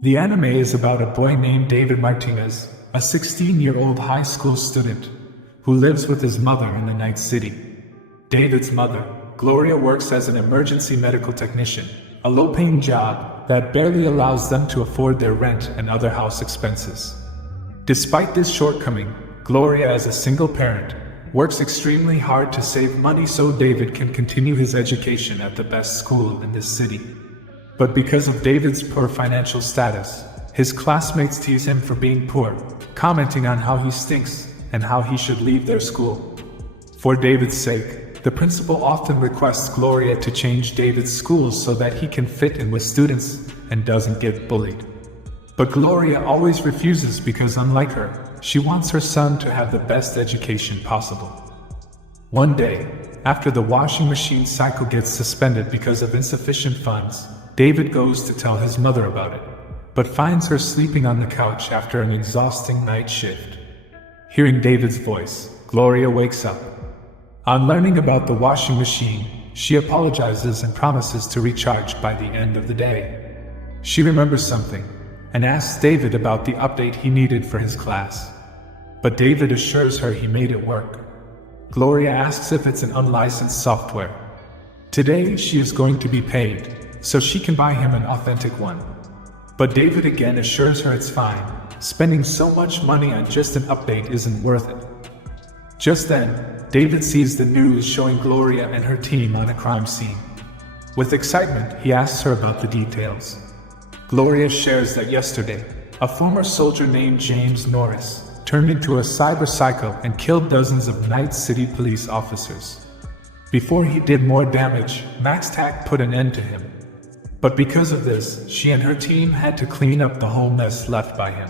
The anime is about a boy named David Martinez, a 16-year-old high school student, who lives with his mother in the night city. David's mother, Gloria, works as an emergency medical technician, a low-paying job that barely allows them to afford their rent and other house expenses. Despite this shortcoming, Gloria, as a single parent, works extremely hard to save money so David can continue his education at the best school in this city. But because of David's poor financial status, his classmates tease him for being poor, commenting on how he stinks and how he should leave their school. For David's sake, the principal often requests Gloria to change David's school so that he can fit in with students and doesn't get bullied. But Gloria always refuses because, unlike her, she wants her son to have the best education possible. One day, after the washing machine cycle gets suspended because of insufficient funds, David goes to tell his mother about it, but finds her sleeping on the couch after an exhausting night shift. Hearing David's voice, Gloria wakes up. On learning about the washing machine, she apologizes and promises to recharge by the end of the day. She remembers something and asks David about the update he needed for his class. But David assures her he made it work. Gloria asks if it's an unlicensed software. Today she is going to be paid, so she can buy him an authentic one. But David again assures her it's fine. Spending so much money on just an update isn't worth it. Just then, David sees the news showing Gloria and her team on a crime scene. With excitement, he asks her about the details. Gloria shares that yesterday, a former soldier named James Norris turned into a cyber psycho and killed dozens of Night City police officers. Before he did more damage, MaxTac put an end to him. But because of this, she and her team had to clean up the whole mess left by him.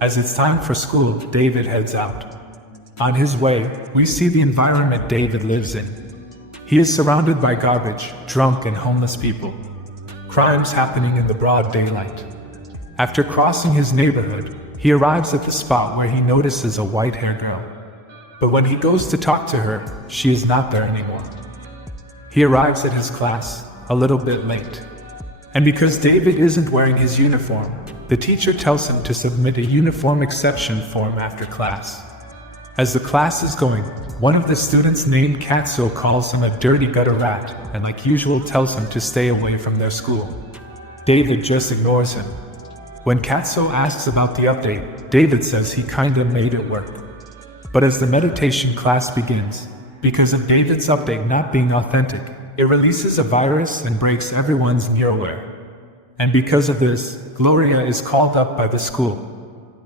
As it's time for school, David heads out. On his way, we see the environment David lives in. He is surrounded by garbage, drunk and homeless people. Crimes happening in the broad daylight. After crossing his neighborhood, he arrives at the spot where he notices a white-haired girl. But when he goes to talk to her, she is not there anymore. He arrives at his class a little bit late. And because David isn't wearing his uniform, the teacher tells him to submit a uniform exception form after class. As the class is going, one of the students named Katsuo calls him a dirty gutter rat and, like usual, tells him to stay away from their school. David just ignores him. When Katsuo asks about the update, David says he kinda made it work. But as the meditation class begins, because of David's update not being authentic, it releases a virus and breaks everyone's neuroware. And because of this, Gloria is called up by the school.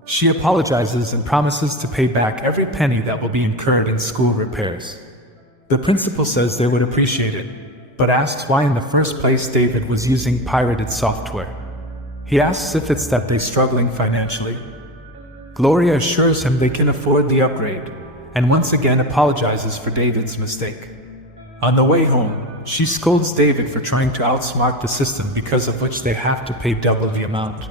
She apologizes and promises to pay back every penny that will be incurred in school repairs. The principal says they would appreciate it, but asks why in the first place David was using pirated software. He asks if it's that they're struggling financially. Gloria assures him they can afford the upgrade, and once again apologizes for David's mistake. On the way home, she scolds David for trying to outsmart the system, because of which they have to pay double the amount.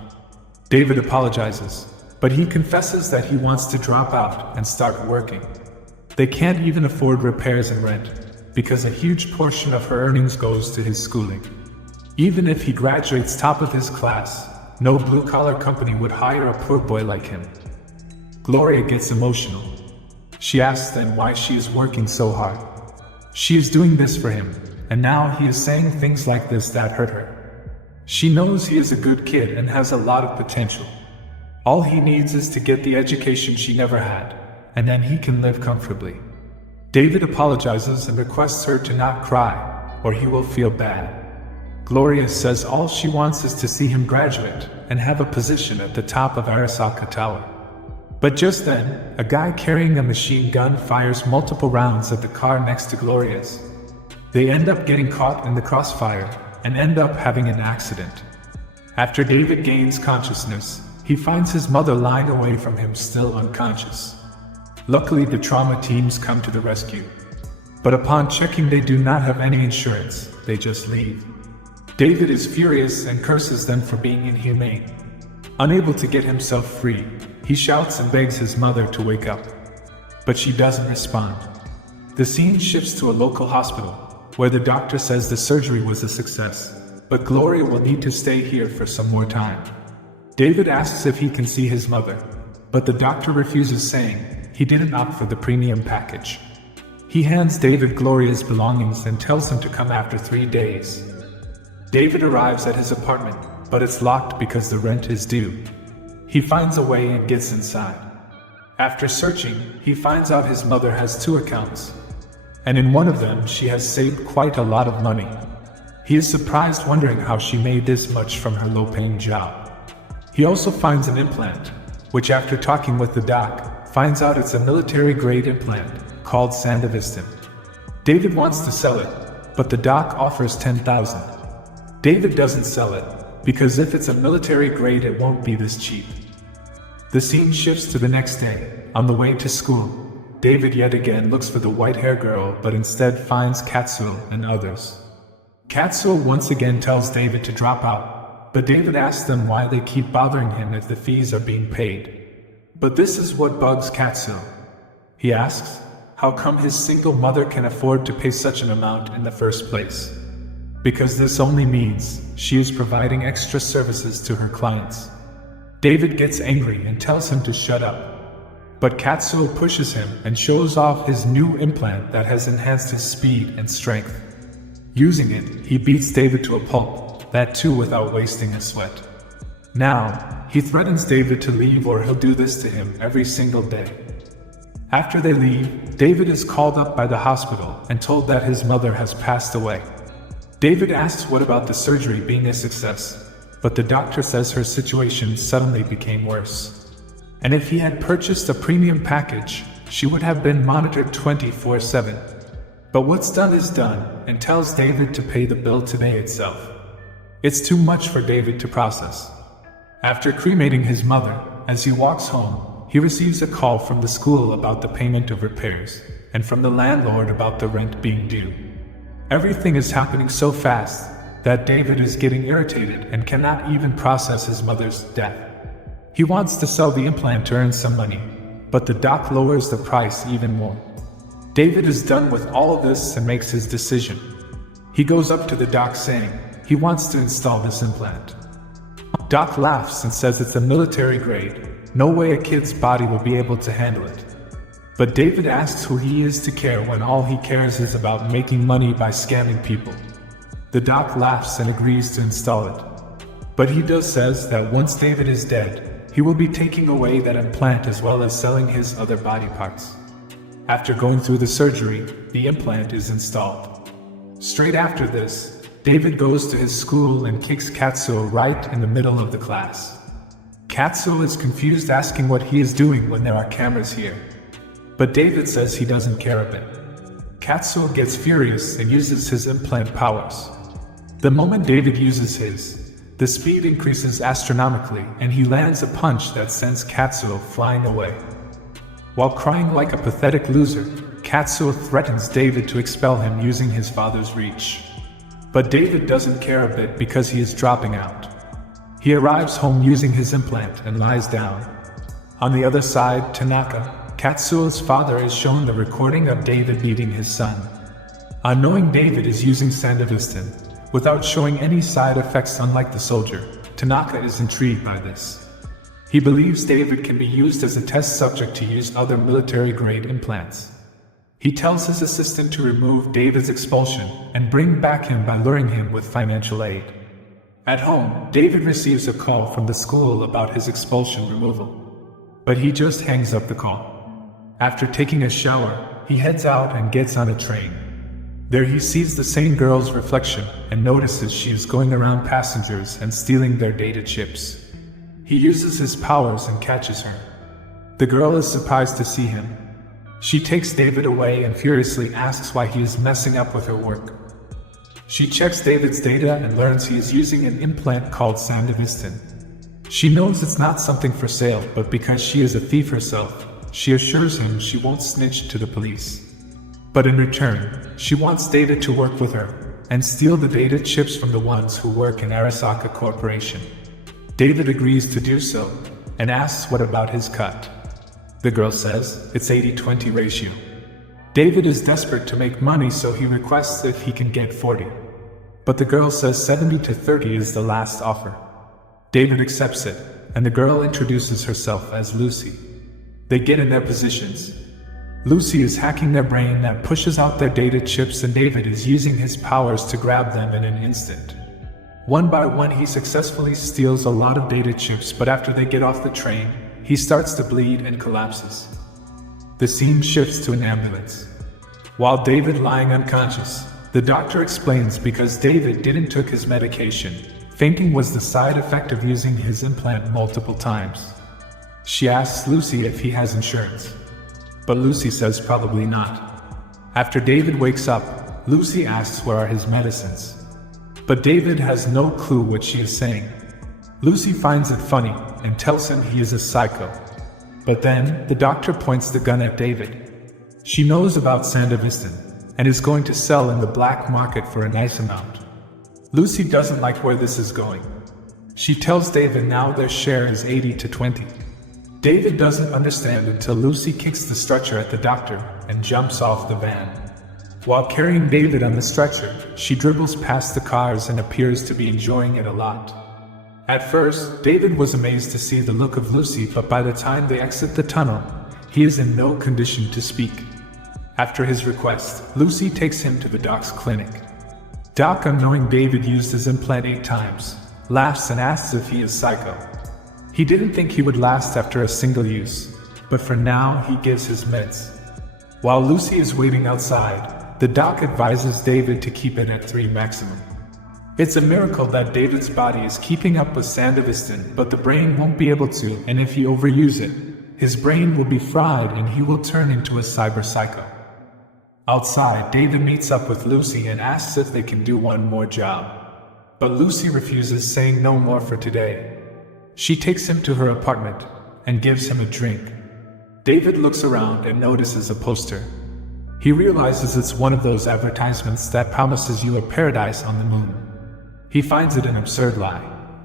David apologizes, but he confesses that he wants to drop out and start working. They can't even afford repairs and rent, because a huge portion of her earnings goes to his schooling. Even if he graduates top of his class, no blue-collar company would hire a poor boy like him. Gloria gets emotional. She asks them why she is working so hard. She is doing this for him, and now he is saying things like this that hurt her. She knows he is a good kid and has a lot of potential. All he needs is to get the education she never had, and then he can live comfortably. David apologizes and requests her to not cry, or he will feel bad. Gloria says all she wants is to see him graduate and have a position at the top of Arasaka Tower. But just then, a guy carrying a machine gun fires multiple rounds at the car next to Gloria's. They end up getting caught in the crossfire and end up having an accident. After David gains consciousness, he finds his mother lying away from him, still unconscious. Luckily, the trauma teams come to the rescue. But upon checking, they do not have any insurance. They just leave. David is furious and curses them for being inhumane. Unable to get himself free, he shouts and begs his mother to wake up. But she doesn't respond. The scene shifts to a local hospital, where the doctor says the surgery was a success, but Gloria will need to stay here for some more time. David asks if he can see his mother, but the doctor refuses, saying he didn't opt for the premium package. He hands David Gloria's belongings and tells him to come after 3 days. David arrives at his apartment, but it's locked because the rent is due. He finds a way and gets inside. After searching, he finds out his mother has 2 accounts, and in one of them she has saved quite a lot of money. He is surprised, wondering how she made this much from her low-paying job. He also finds an implant, which after talking with the doc, finds out it's a military-grade implant called Sandevistan. David wants to sell it, but the doc offers $10,000. David doesn't sell it, because if it's a military grade it won't be this cheap. The scene shifts to the next day. On the way to school, David yet again looks for the white-haired girl, but instead finds Katsuo and others. Katsuo once again tells David to drop out, but David asks them why they keep bothering him if the fees are being paid. But this is what bugs Katsuo. He asks, how come his single mother can afford to pay such an amount in the first place? Because this only means she is providing extra services to her clients. David gets angry and tells him to shut up. But Katsuo pushes him and shows off his new implant that has enhanced his speed and strength. Using it, he beats David to a pulp, that too without wasting a sweat. Now, he threatens David to leave or he'll do this to him every single day. After they leave, David is called up by the hospital and told that his mother has passed away. David asks what about the surgery being a success, but the doctor says her situation suddenly became worse. And if he had purchased a premium package, she would have been monitored 24/7. But what's done is done, and tells David to pay the bill today itself. It's too much for David to process. After cremating his mother, as he walks home, he receives a call from the school about the payment of repairs, and from the landlord about the rent being due. Everything is happening so fast that David is getting irritated and cannot even process his mother's death. He wants to sell the implant to earn some money, but the doc lowers the price even more. David is done with all of this and makes his decision. He goes up to the doc saying he wants to install this implant. Doc laughs and says it's a military grade. No way a kid's body will be able to handle it. But David asks who he is to care when all he cares is about making money by scamming people. The doc laughs and agrees to install it. But he says that once David is dead, he will be taking away that implant as well as selling his other body parts. After going through the surgery, the implant is installed. Straight after this, David goes to his school and kicks Katsuo right in the middle of the class. Katsuo is confused, asking what he is doing when there are cameras here. But David says he doesn't care a bit. Katsuo gets furious and uses his implant powers. The moment David uses his, the speed increases astronomically and he lands a punch that sends Katsuo flying away. While crying like a pathetic loser, Katsuo threatens David to expel him using his father's reach. But David doesn't care a bit because he is dropping out. He arrives home using his implant and lies down. On the other side, Tanaka, Katsuo's father, is shown the recording of David beating his son. On knowing David is using Sandevistan, without showing any side effects unlike the soldier, Tanaka is intrigued by this. He believes David can be used as a test subject to use other military-grade implants. He tells his assistant to remove David's expulsion and bring back him by luring him with financial aid. At home, David receives a call from the school about his expulsion removal. But he just hangs up the call. After taking a shower, he heads out and gets on a train. There he sees the same girl's reflection and notices she is going around passengers and stealing their data chips. He uses his powers and catches her. The girl is surprised to see him. She takes David away and furiously asks why he is messing up with her work. She checks David's data and learns he is using an implant called Sandevistan. She knows it's not something for sale, but because she is a thief herself, she assures him she won't snitch to the police. But in return, she wants David to work with her and steal the data chips from the ones who work in Arasaka Corporation. David agrees to do so and asks what about his cut. The girl says it's 80-20 ratio. David is desperate to make money, so he requests if he can get 40. But the girl says 70-30 is the last offer. David accepts it, and the girl introduces herself as Lucy. They get in their positions. Lucy is hacking their brain that pushes out their data chips, and David is using his powers to grab them in an instant. One by one he successfully steals a lot of data chips, but after they get off the train, he starts to bleed and collapses. The scene shifts to an ambulance. While David lying unconscious, the doctor explains because David didn't took his medication. Fainting was the side effect of using his implant multiple times. She asks Lucy if he has insurance, but Lucy says probably not. After David wakes up, Lucy asks where are his medicines, but David has no clue what she is saying. Lucy finds it funny and tells him he is a psycho. But then, the doctor points the gun at David. She knows about Sandevistan and is going to sell in the black market for a nice amount. Lucy doesn't like where this is going. She tells David now their share is 80-20. David doesn't understand until Lucy kicks the stretcher at the doctor and jumps off the van. While carrying David on the stretcher, she dribbles past the cars and appears to be enjoying it a lot. At first, David was amazed to see the look of Lucy, but by the time they exit the tunnel, he is in no condition to speak. After his request, Lucy takes him to the doc's clinic. Doc, knowing David used his implant 8 times, laughs and asks if he is psycho. He didn't think he would last after a single use, but for now he gives his meds. While Lucy is waiting outside, the doc advises David to keep it at 3 maximum. It's a miracle that David's body is keeping up with Sandevistan, but the brain won't be able to, and if he overuse it, his brain will be fried and he will turn into a cyber psycho. Outside, David meets up with Lucy and asks if they can do one more job. But Lucy refuses, saying no more for today. She takes him to her apartment and gives him a drink. David looks around and notices a poster. He realizes it's one of those advertisements that promises you a paradise on the moon. He finds it an absurd lie,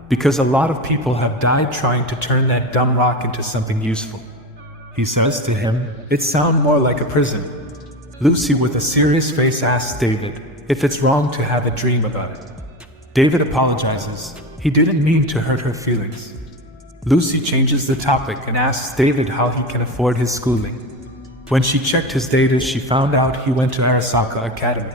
because a lot of people have died trying to turn that dumb rock into something useful. He says to him, "It sounds more like a prison." Lucy, with a serious face, asks David if it's wrong to have a dream about it. David apologizes. He didn't mean to hurt her feelings. Lucy changes the topic and asks David how he can afford his schooling. When she checked his data, she found out he went to Arasaka Academy.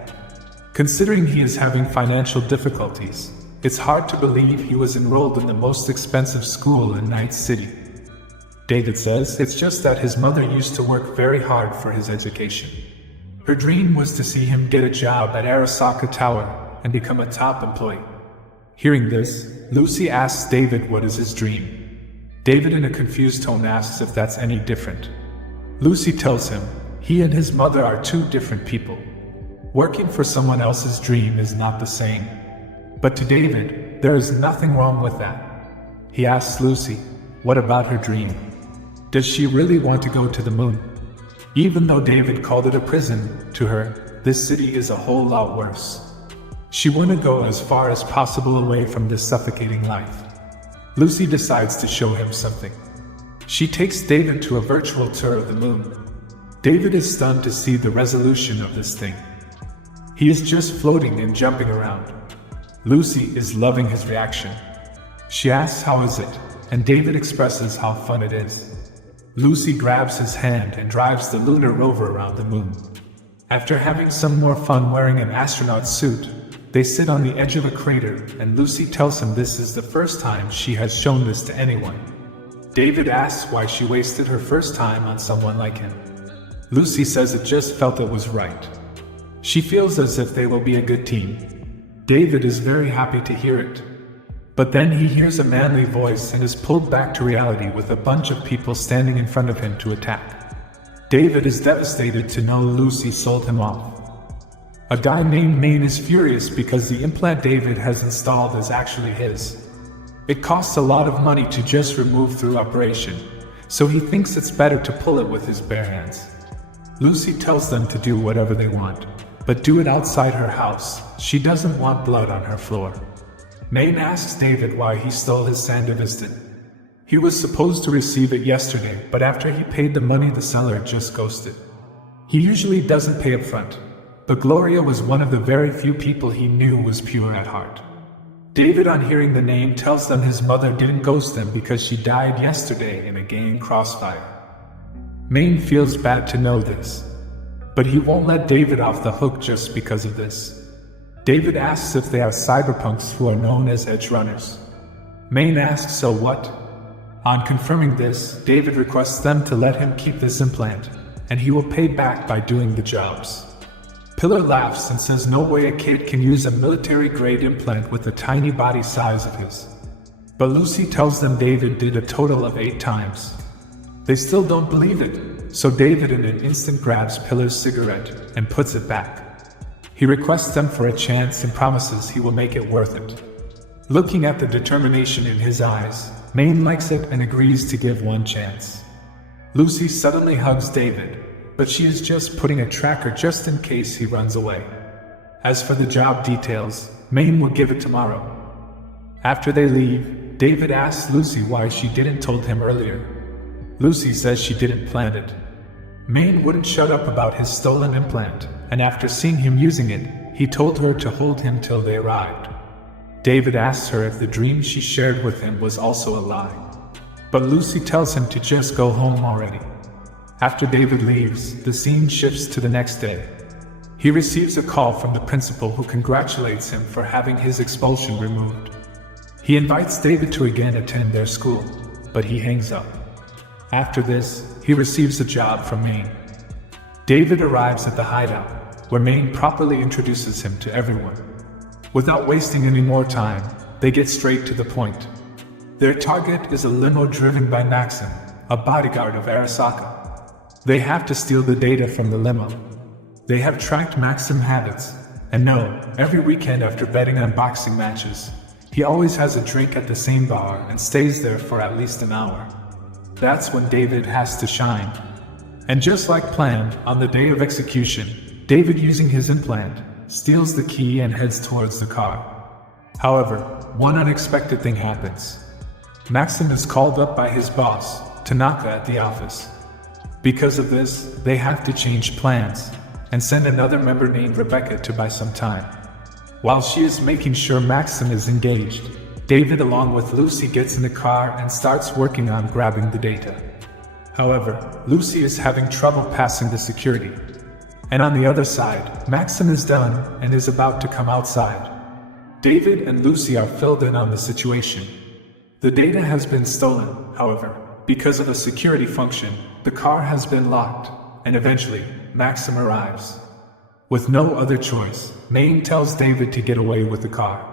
Considering he is having financial difficulties, it's hard to believe he was enrolled in the most expensive school in Night City. David says it's just that his mother used to work very hard for his education. Her dream was to see him get a job at Arasaka Tower and become a top employee. Hearing this, Lucy asks David what is his dream. David, in a confused tone, asks if that's any different. Lucy tells him he and his mother are 2 different people. Working for someone else's dream is not the same. But to David, there is nothing wrong with that. He asks Lucy, what about her dream? Does she really want to go to the moon? Even though David called it a prison, to her, this city is a whole lot worse. She wants to go as far as possible away from this suffocating life. Lucy decides to show him something. She takes David to a virtual tour of the moon. David is stunned to see the resolution of this thing. He is just floating and jumping around. Lucy is loving his reaction. She asks how is it, and David expresses how fun it is. Lucy grabs his hand and drives the lunar rover around the moon. After having some more fun wearing an astronaut suit, they sit on the edge of a crater, and Lucy tells him this is the first time she has shown this to anyone. David asks why she wasted her first time on someone like him. Lucy says it just felt it was right. She feels as if they will be a good team. David is very happy to hear it. But then he hears a manly voice and is pulled back to reality with a bunch of people standing in front of him to attack. David is devastated to know Lucy sold him off. A guy named Maine is furious because the implant David has installed is actually his. It costs a lot of money to just remove through operation, so he thinks it's better to pull it with his bare hands. Lucy tells them to do whatever they want, but do it outside her house. She doesn't want blood on her floor. Maine asks David why he stole his Sandevistan. He was supposed to receive it yesterday, but after he paid the money, the seller just ghosted. He usually doesn't pay up front, but Gloria was one of the very few people he knew was pure at heart. David, on hearing the name, tells them his mother didn't ghost them because she died yesterday in a gang crossfire. Maine feels bad to know this, but he won't let David off the hook just because of this. David asks if they are cyberpunks who are known as edgerunners. Maine asks, so what? On confirming this, David requests them to let him keep this implant, and he will pay back by doing the jobs. Pillar laughs and says no way a kid can use a military-grade implant with a tiny body size of his. But Lucy tells them David did a total of 8 times. They still don't believe it, so David in an instant grabs Pillar's cigarette and puts it back. He requests them for a chance and promises he will make it worth it. Looking at the determination in his eyes, Maine likes it and agrees to give one chance. Lucy suddenly hugs David, but she is just putting a tracker just in case he runs away. As for the job details, Maine will give it tomorrow. After they leave, David asks Lucy why she didn't told him earlier. Lucy says she didn't plan it. Maine wouldn't shut up about his stolen implant, and after seeing him using it, he told her to hold him till they arrived. David asks her if the dream she shared with him was also a lie, but Lucy tells him to just go home already. After David leaves, the scene shifts to the next day. He receives a call from the principal who congratulates him for having his expulsion removed. He invites David to again attend their school, but he hangs up. After this, he receives a job from Maine. David arrives at the hideout, where Maine properly introduces him to everyone. Without wasting any more time, they get straight to the point. Their target is a limo driven by Maxim, a bodyguard of Arasaka. They have to steal the data from the limo. They have tracked Maxim habits, and know, every weekend after betting on boxing matches, he always has a drink at the same bar and stays there for at least an hour. That's when David has to shine. And just like planned, on the day of execution, David, using his implant, steals the key and heads towards the car. However, one unexpected thing happens. Maxim is called up by his boss, Tanaka, at the office. Because of this, they have to change plans, and send another member named Rebecca to buy some time. While she is making sure Maxim is engaged, David along with Lucy gets in the car and starts working on grabbing the data. However, Lucy is having trouble passing the security. And on the other side, Maxim is done and is about to come outside. David and Lucy are filled in on the situation. The data has been stolen, however, because of a security function. The car has been locked, and eventually, Maxim arrives. With no other choice, Maine tells David to get away with the car.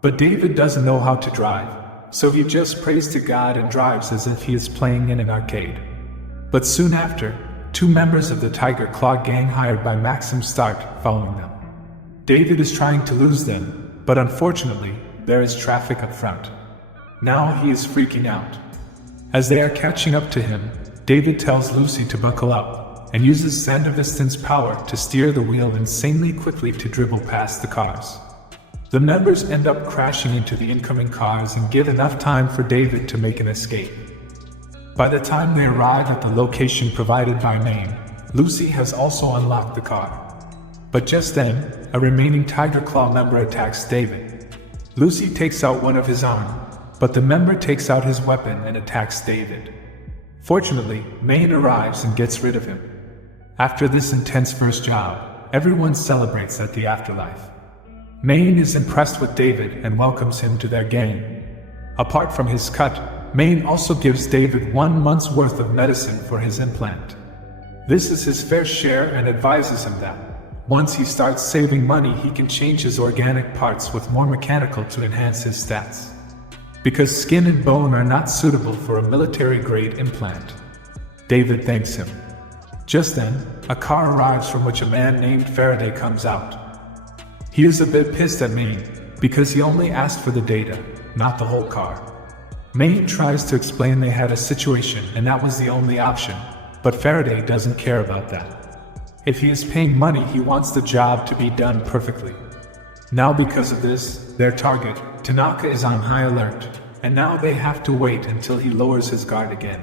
But David doesn't know how to drive, so he just prays to God and drives as if he is playing in an arcade. But soon after, 2 members of the Tiger Claw gang hired by Maxim start following them. David is trying to lose them, but unfortunately, there is traffic up front. Now he is freaking out. As they are catching up to him, David tells Lucy to buckle up, and uses Sanderviston's power to steer the wheel insanely quickly to dribble past the cars. The members end up crashing into the incoming cars and give enough time for David to make an escape. By the time they arrive at the location provided by Maine, Lucy has also unlocked the car. But just then, a remaining Tiger Claw member attacks David. Lucy takes out one of his arm, but the member takes out his weapon and attacks David. Fortunately, Maine arrives and gets rid of him. After this intense first job, everyone celebrates at the afterlife. Maine is impressed with David and welcomes him to their gang. Apart from his cut, Maine also gives David 1 month's worth of medicine for his implant. This is his fair share and advises him that, once he starts saving money, he can change his organic parts with more mechanical to enhance his stats. Because skin and bone are not suitable for a military-grade implant. David thanks him. Just then, a car arrives from which a man named Faraday comes out. He is a bit pissed at Maine, because he only asked for the data, not the whole car. Maine tries to explain they had a situation and that was the only option, but Faraday doesn't care about that. If he is paying money, he wants the job to be done perfectly. Now because of this, their target, Tanaka, is on high alert, and now they have to wait until he lowers his guard again.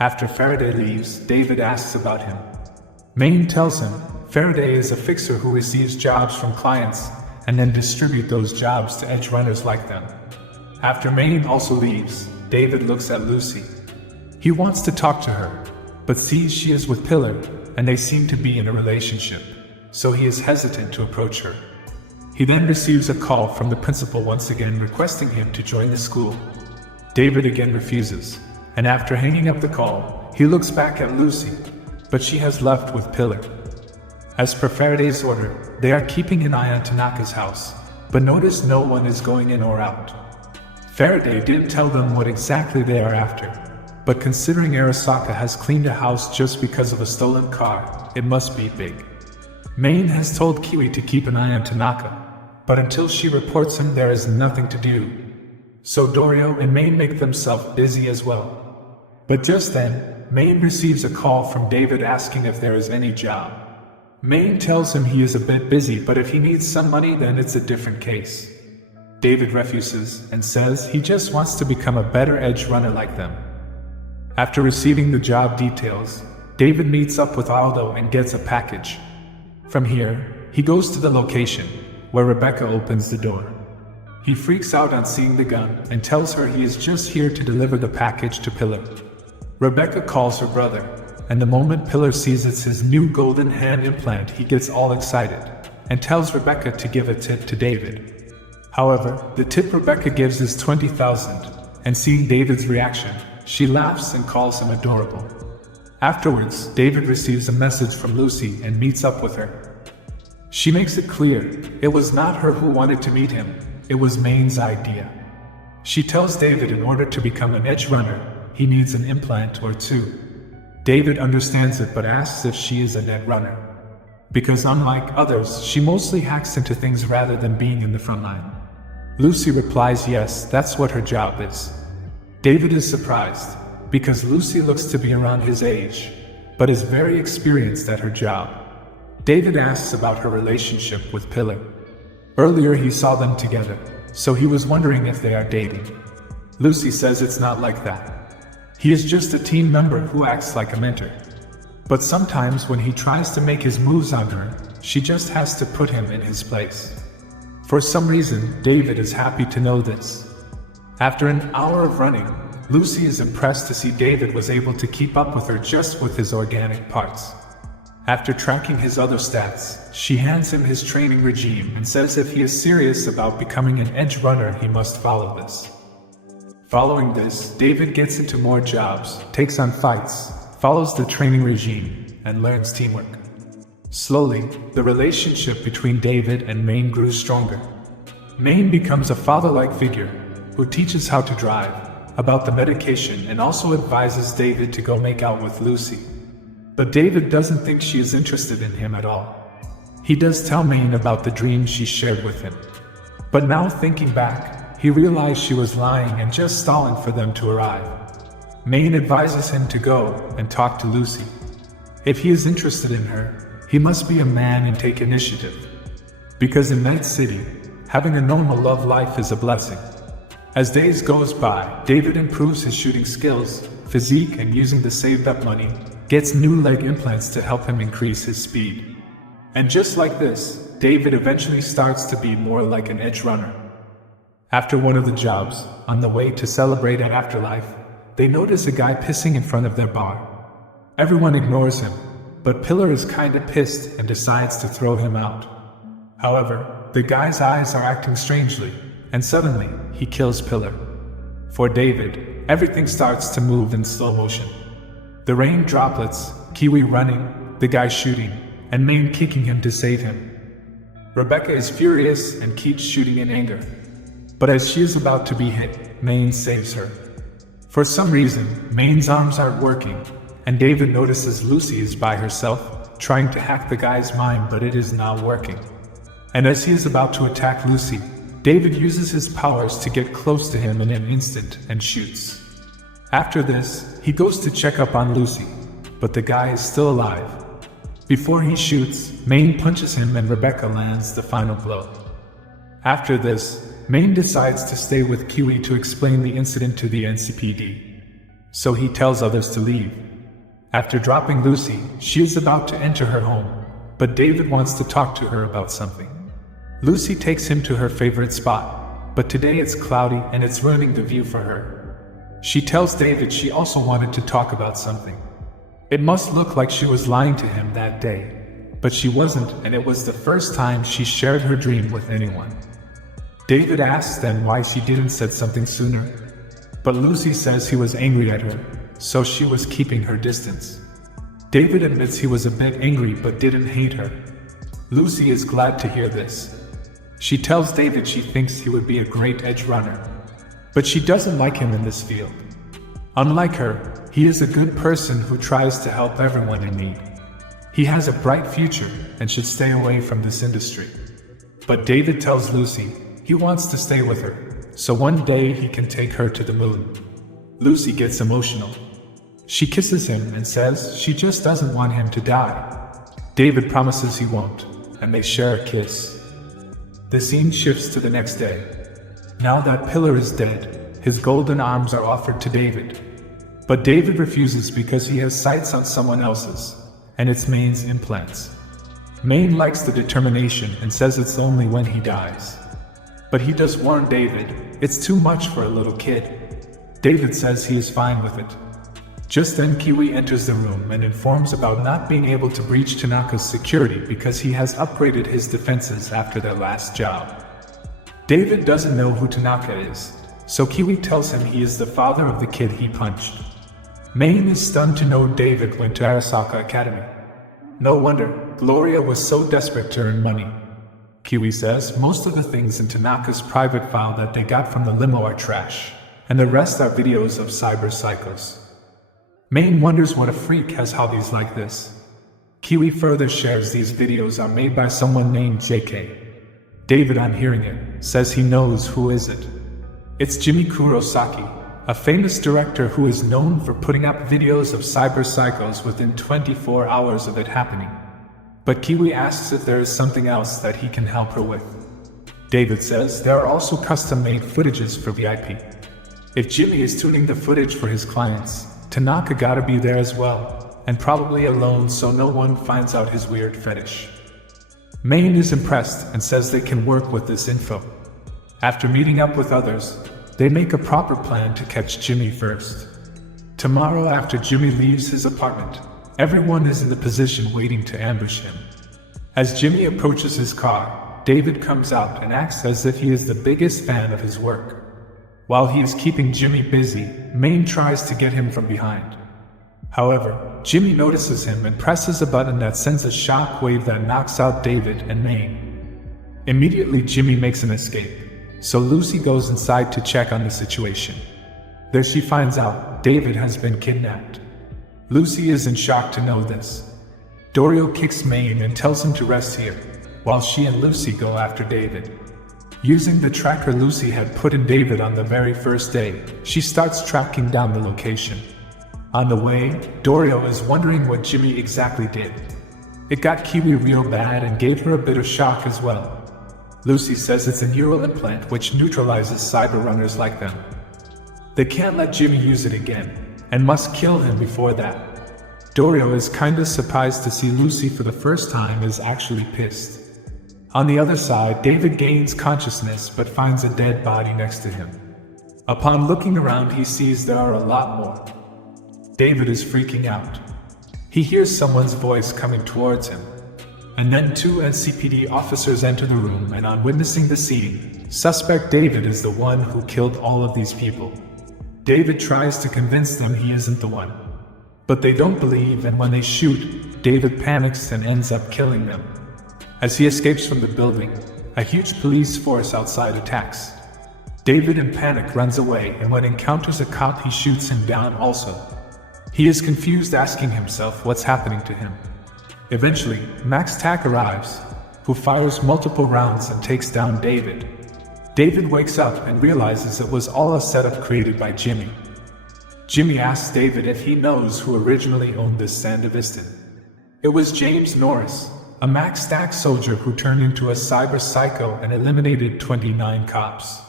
After Faraday leaves, David asks about him. Maine tells him Faraday is a fixer who receives jobs from clients and then distribute those jobs to edgerunners like them. After Maine also leaves, David looks at Lucy. He wants to talk to her, but sees she is with Pillar, and they seem to be in a relationship, so he is hesitant to approach her. He then receives a call from the principal once again requesting him to join the school. David again refuses, and after hanging up the call, he looks back at Lucy, but she has left with Pillar. As per Faraday's order, they are keeping an eye on Tanaka's house, but notice no one is going in or out. Faraday didn't tell them what exactly they are after, but considering Arasaka has cleaned a house just because of a stolen car, it must be big. Maine has told Kiwi to keep an eye on Tanaka, but until she reports him there is nothing to do. So Dorio and Maine make themselves busy as well. But just then, Maine receives a call from David asking if there is any job. Maine tells him he is a bit busy, but if he needs some money then it's a different case. David refuses and says he just wants to become a better edge runner like them. After receiving the job details, David meets up with Aldo and gets a package. From here, he goes to the location, where Rebecca opens the door. He freaks out on seeing the gun and tells her he is just here to deliver the package to Pillar. Rebecca calls her brother, and the moment Pillar sees it's his new golden hand implant he gets all excited, and tells Rebecca to give a tip to David. However, the tip Rebecca gives is 20,000, and seeing David's reaction, she laughs and calls him adorable. Afterwards, David receives a message from Lucy and meets up with her. She makes it clear it was not her who wanted to meet him, it was Maine's idea. She tells David in order to become an edge runner, he needs an implant or two. David understands it but asks if she is a net runner. Because unlike others, she mostly hacks into things rather than being in the front line. Lucy replies yes, that's what her job is. David is surprised, because Lucy looks to be around his age, but is very experienced at her job. David asks about her relationship with Pillar. Earlier he saw them together, so he was wondering if they are dating. Lucy says it's not like that. He is just a team member who acts like a mentor. But sometimes when he tries to make his moves on her, she just has to put him in his place. For some reason, David is happy to know this. After an hour of running, Lucy is impressed to see David was able to keep up with her just with his organic parts. After tracking his other stats, she hands him his training regime and says if he is serious about becoming an edge runner he must follow this. Following this, David gets into more jobs, takes on fights, follows the training regime, and learns teamwork. Slowly, the relationship between David and Maine grew stronger. Maine becomes a father-like figure who teaches how to drive, about the medication, and also advises David to go make out with Lucy. But David doesn't think she is interested in him at all. He does tell Maine about the dream she shared with him. But now thinking back, he realized she was lying and just stalling for them to arrive. Maine advises him to go and talk to Lucy. If he is interested in her, he must be a man and take initiative. Because in Night City, having a normal love life is a blessing. As days goes by, David improves his shooting skills, physique, and using the saved up money, gets new leg implants to help him increase his speed. And just like this, David eventually starts to be more like an edge runner. After one of the jobs, on the way to celebrate at Afterlife, they notice a guy pissing in front of their bar. Everyone ignores him, but Pillar is kinda pissed and decides to throw him out. However, the guy's eyes are acting strangely, and suddenly, he kills Pillar. For David, everything starts to move in slow motion. The rain droplets, Kiwi running, the guy shooting, and Maine kicking him to save him. Rebecca is furious and keeps shooting in anger. But as she is about to be hit, Maine saves her. For some reason, Maine's arms aren't working, and David notices Lucy is by herself, trying to hack the guy's mind, but it is not working. And as he is about to attack Lucy, David uses his powers to get close to him in an instant and shoots. After this, he goes to check up on Lucy, but the guy is still alive. Before he shoots, Maine punches him and Rebecca lands the final blow. After this, Maine decides to stay with Kiwi to explain the incident to the NCPD. So he tells others to leave. After dropping Lucy, she is about to enter her home, but David wants to talk to her about something. Lucy takes him to her favorite spot, but today it's cloudy and it's ruining the view for her. She tells David she also wanted to talk about something. It must look like she was lying to him that day, but she wasn't, and it was the first time she shared her dream with anyone. David asks then why she didn't said something sooner, but Lucy says he was angry at her, so she was keeping her distance. David admits he was a bit angry but didn't hate her. Lucy is glad to hear this. She tells David she thinks he would be a great edgerunner, but she doesn't like him in this field. Unlike her, he is a good person who tries to help everyone in need. He has a bright future and should stay away from this industry. But David tells Lucy he wants to stay with her, so one day he can take her to the moon. Lucy gets emotional. She kisses him and says she just doesn't want him to die. David promises he won't, and they share a kiss. The scene shifts to the next day. Now that Pillar is dead, his golden arms are offered to David. But David refuses because he has sights on someone else's, and it's Maine's implants. Maine likes the determination and says it's only when he dies. But he does warn David, it's too much for a little kid. David says he is fine with it. Just then Kiwi enters the room and informs about not being able to breach Tanaka's security because he has upgraded his defenses after their last job. David doesn't know who Tanaka is, so Kiwi tells him he is the father of the kid he punched. Maine is stunned to know David went to Arasaka Academy. No wonder, Gloria was so desperate to earn money. Kiwi says most of the things in Tanaka's private file that they got from the limo are trash, and the rest are videos of cyber psychos. Maine wonders what a freak has hobbies like this. Kiwi further shares these videos are made by someone named JK. David, on hearing it, says he knows who is it. It's Jimmy Kurosaki, a famous director who is known for putting up videos of cyber psychos within 24 hours of it happening. But Kiwi asks if there is something else that he can help her with. David says there are also custom-made footages for VIP. If Jimmy is tuning the footage for his clients, Tanaka gotta be there as well, and probably alone so no one finds out his weird fetish. Maine is impressed and says they can work with this info. After meeting up with others, they make a proper plan to catch Jimmy first. Tomorrow after Jimmy leaves his apartment, everyone is in the position waiting to ambush him. As Jimmy approaches his car, David comes out and acts as if he is the biggest fan of his work. While he is keeping Jimmy busy, Maine tries to get him from behind. However, Jimmy notices him and presses a button that sends a shock wave that knocks out David and Maine. Immediately Jimmy makes an escape, so Lucy goes inside to check on the situation. There she finds out David has been kidnapped. Lucy is in shock to know this. Dorio kicks Maine and tells him to rest here, while she and Lucy go after David. Using the tracker Lucy had put in David on the very first day, she starts tracking down the location. On the way, Dorio is wondering what Jimmy exactly did. It got Kiwi real bad and gave her a bit of shock as well. Lucy says it's a neural implant which neutralizes cyberrunners like them. They can't let Jimmy use it again, and must kill him before that. Dorio is kinda surprised to see Lucy for the first time and is actually pissed. On the other side, David gains consciousness but finds a dead body next to him. Upon looking around, he sees there are a lot more. David is freaking out. He hears someone's voice coming towards him. And then two NCPD officers enter the room, and on witnessing the scene, suspect David is the one who killed all of these people. David tries to convince them he isn't the one. But they don't believe, and when they shoot, David panics and ends up killing them. As he escapes from the building, a huge police force outside attacks. David in panic runs away, and when encounters a cop he shoots him down also. He is confused, asking himself what's happening to him. Eventually, Max Tack arrives, who fires multiple rounds and takes down David. David wakes up and realizes it was all a setup created by Jimmy. Jimmy asks David if he knows who originally owned this Sandevistan. It was James Norris, a Max Stack soldier who turned into a cyber psycho and eliminated 29 cops.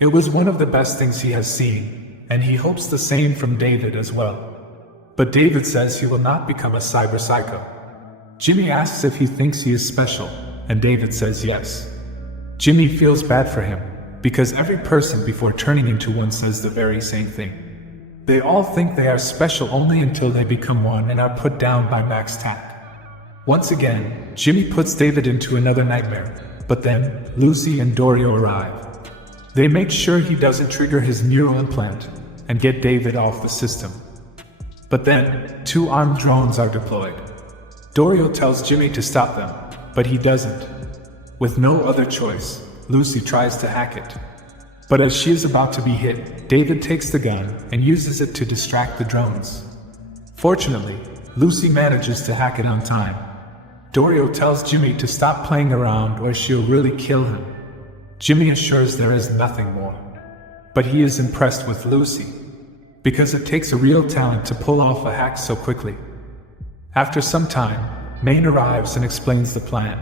It was one of the best things he has seen, and he hopes the same from David as well. But David says he will not become a cyber psycho. Jimmy asks if he thinks he is special, and David says yes. Jimmy feels bad for him, because every person before turning into one says the very same thing. They all think they are special only until they become one and are put down by Max Tack. Once again, Jimmy puts David into another nightmare, but then Lucy and Dorio arrive. They make sure he doesn't trigger his neural implant and get David off the system. But then, 2 armed drones are deployed. Dorio tells Jimmy to stop them, but he doesn't. With no other choice, Lucy tries to hack it. But as she is about to be hit, David takes the gun and uses it to distract the drones. Fortunately, Lucy manages to hack it on time. Dorio tells Jimmy to stop playing around or she'll really kill him. Jimmy assures there is nothing more. But he is impressed with Lucy, because it takes a real talent to pull off a hack so quickly. After some time, Maine arrives and explains the plan.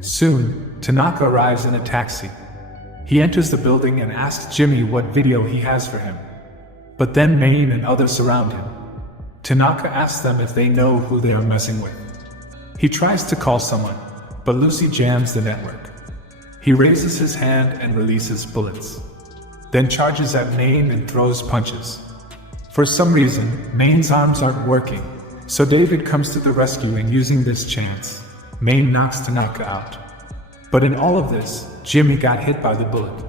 Soon, Tanaka arrives in a taxi. He enters the building and asks Jimmy what video he has for him. But then Maine and others surround him. Tanaka asks them if they know who they are messing with. He tries to call someone, but Lucy jams the network. He raises his hand and releases bullets, then charges at Maine and throws punches. For some reason, Maine's arms aren't working, so David comes to the rescue and using this chance, Maine knocks Tanaka out. But in all of this, Jimmy got hit by the bullet.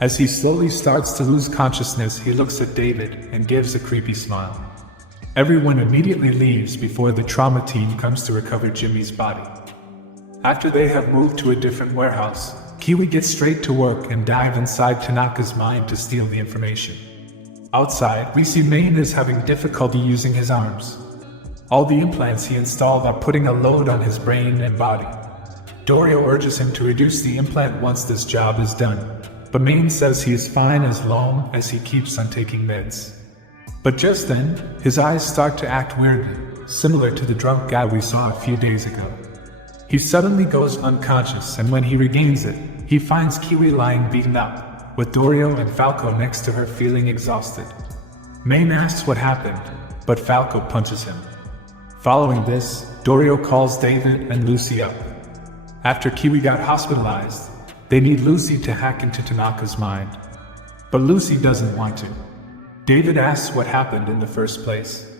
As he slowly starts to lose consciousness, he looks at David and gives a creepy smile. Everyone immediately leaves before the trauma team comes to recover Jimmy's body. After they have moved to a different warehouse, Kiwi gets straight to work and dive inside Tanaka's mind to steal the information. Outside, we see Maine is having difficulty using his arms. All the implants he installed are putting a load on his brain and body. Dorio urges him to reduce the implant once this job is done, but Maine says he is fine as long as he keeps on taking meds. But just then, his eyes start to act weirdly, similar to the drunk guy we saw a few days ago. He suddenly goes unconscious, and when he regains it, he finds Kiwi lying beaten up, with Dorio and Falco next to her feeling exhausted. Maine asks what happened, but Falco punches him. Following this, Dorio calls David and Lucy up. After Kiwi got hospitalized, they need Lucy to hack into Tanaka's mind. But Lucy doesn't want to. David asks what happened in the first place.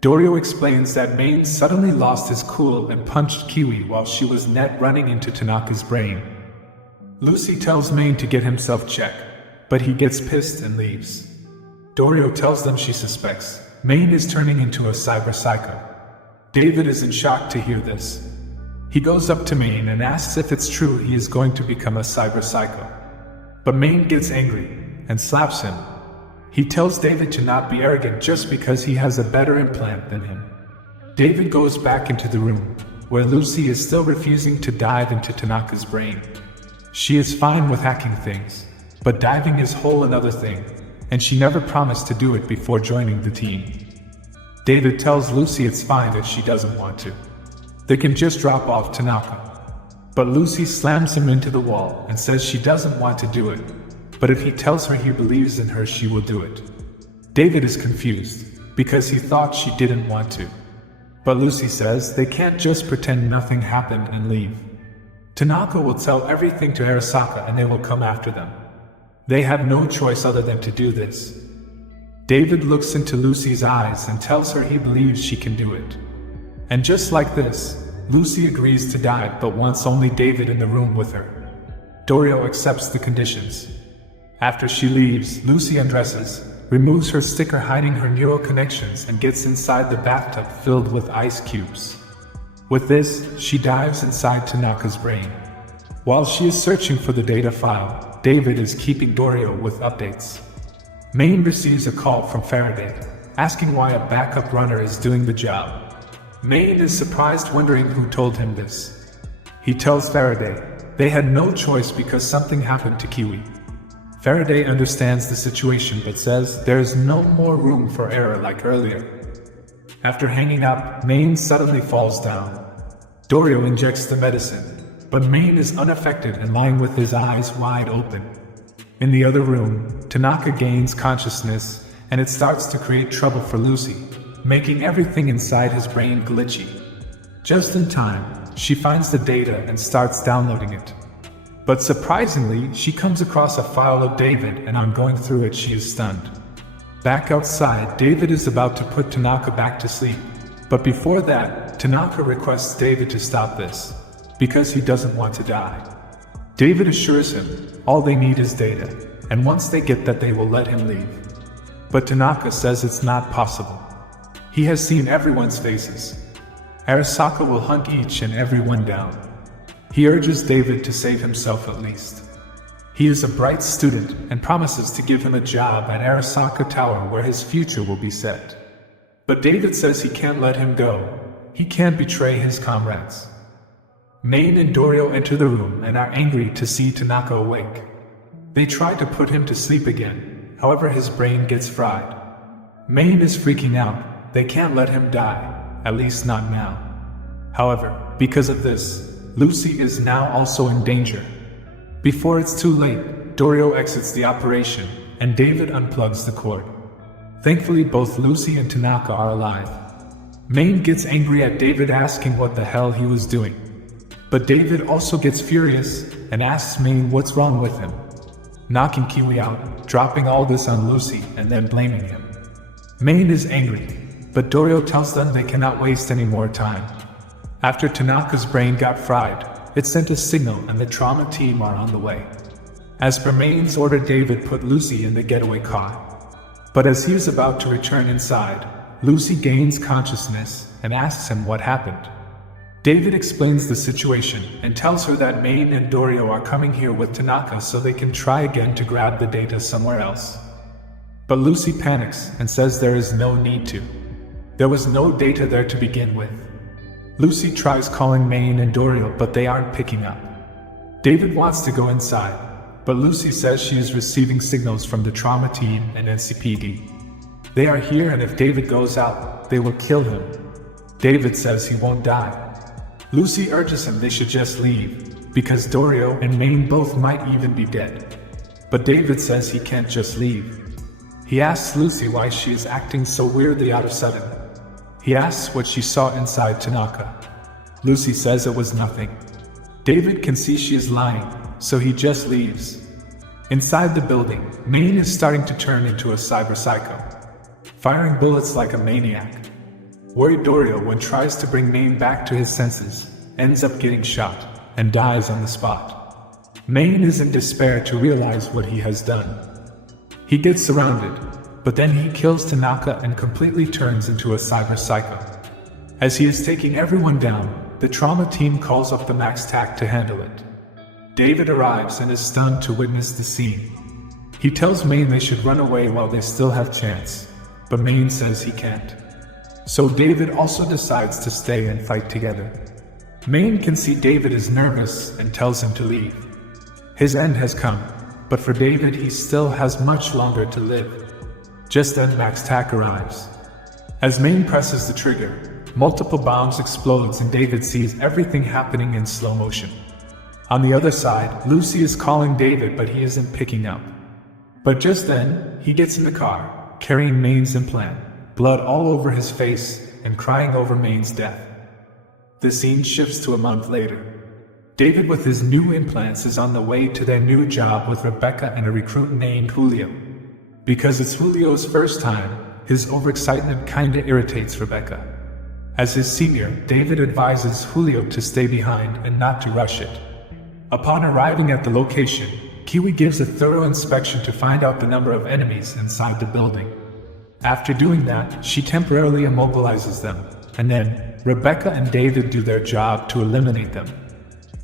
Dorio explains that Maine suddenly lost his cool and punched Kiwi while she was net running into Tanaka's brain. Lucy tells Maine to get himself checked, but he gets pissed and leaves. Dorio tells them she suspects Maine is turning into a cyber psycho. David is in shock to hear this. He goes up to Maine and asks if it's true he is going to become a cyber psycho. But Maine gets angry and slaps him. He tells David to not be arrogant just because he has a better implant than him. David goes back into the room, where Lucy is still refusing to dive into Tanaka's brain. She is fine with hacking things, but diving is whole another thing, and she never promised to do it before joining the team. David tells Lucy it's fine if she doesn't want to. They can just drop off Tanaka. But Lucy slams him into the wall and says she doesn't want to do it. But if he tells her he believes in her, she will do it. David is confused, because he thought she didn't want to. But Lucy says they can't just pretend nothing happened and leave. Tanaka will tell everything to Arasaka and they will come after them. They have no choice other than to do this. David looks into Lucy's eyes and tells her he believes she can do it. And just like this, Lucy agrees to dive but wants only David in the room with her. Dorio accepts the conditions. After she leaves, Lucy undresses, removes her sticker hiding her neural connections and gets inside the bathtub filled with ice cubes. With this, she dives inside Tanaka's brain. While she is searching for the data file, David is keeping Dorio with updates. Maine receives a call from Faraday, asking why a backup runner is doing the job. Maine is surprised, wondering who told him this. He tells Faraday they had no choice because something happened to Kiwi. Faraday understands the situation but says there's no more room for error like earlier. After hanging up, Maine suddenly falls down. Dorio injects the medicine, but Maine is unaffected and lying with his eyes wide open. In the other room, Tanaka gains consciousness and it starts to create trouble for Lucy, making everything inside his brain glitchy. Just in time, she finds the data and starts downloading it. But surprisingly, she comes across a file of David, and on going through it she is stunned. Back outside, David is about to put Tanaka back to sleep. But before that, Tanaka requests David to stop this, because he doesn't want to die. David assures him all they need is data, and once they get that they will let him leave. But Tanaka says it's not possible. He has seen everyone's faces. Arasaka will hunt each and every one down. He urges David to save himself at least. He is a bright student and promises to give him a job at Arasaka Tower where his future will be set. But David says he can't let him go. He can't betray his comrades. Main and Dorio enter the room and are angry to see Tanaka awake. They try to put him to sleep again, however his brain gets fried. Main is freaking out. They can't let him die, at least not now. However, because of this, Lucy is now also in danger. Before it's too late, Dorio exits the operation, and David unplugs the cord. Thankfully, both Lucy and Tanaka are alive. Main gets angry at David asking what the hell he was doing. But David also gets furious and asks Main what's wrong with him, knocking Kiwi out, dropping all this on Lucy and then blaming him. Main is angry, but Dorio tells them they cannot waste any more time. After Tanaka's brain got fried, it sent a signal and the trauma team are on the way. As per Main's order, David put Lucy in the getaway car. But as he is about to return inside, Lucy gains consciousness and asks him what happened. David explains the situation and tells her that Main and Dorio are coming here with Tanaka so they can try again to grab the data somewhere else. But Lucy panics and says there is no need to. There was no data there to begin with. Lucy tries calling Main and Dorio, but they aren't picking up. David wants to go inside, but Lucy says she is receiving signals from the trauma team and NCPD. They are here, and if David goes out, they will kill him. David says he won't die. Lucy urges him they should just leave, because Dorio and Main both might even be dead. But David says he can't just leave. He asks Lucy why she is acting so weirdly out of sudden. He asks what she saw inside Tanaka. Lucy says it was nothing. David can see she is lying, so he just leaves. Inside the building, Main is starting to turn into a cyber psycho, firing bullets like a maniac. Worried Dorio, when tries to bring Main back to his senses, ends up getting shot and dies on the spot. Main is in despair to realize what he has done. He gets surrounded, but then he kills Tanaka and completely turns into a cyber psycho. As he is taking everyone down, the trauma team calls up the Max TAC to handle it. David arrives and is stunned to witness the scene. He tells Main they should run away while they still have chance, but Main says he can't. So David also decides to stay and fight together. Main can see David is nervous and tells him to leave. His end has come, but for David he still has much longer to live. Just then Max TAC arrives. As Main presses the trigger, multiple bombs explodes and David sees everything happening in slow motion. On the other side, Lucy is calling David, but he isn't picking up. But just then, he gets in the car, carrying Main's implant, blood all over his face, and crying over Main's death. The scene shifts to a month later. David with his new implants is on the way to their new job with Rebecca and a recruit named Julio. Because it's Julio's first time, his overexcitement kinda irritates Rebecca. As his senior, David advises Julio to stay behind and not to rush it. Upon arriving at the location, Kiwi gives a thorough inspection to find out the number of enemies inside the building. After doing that, she temporarily immobilizes them, and then Rebecca and David do their job to eliminate them.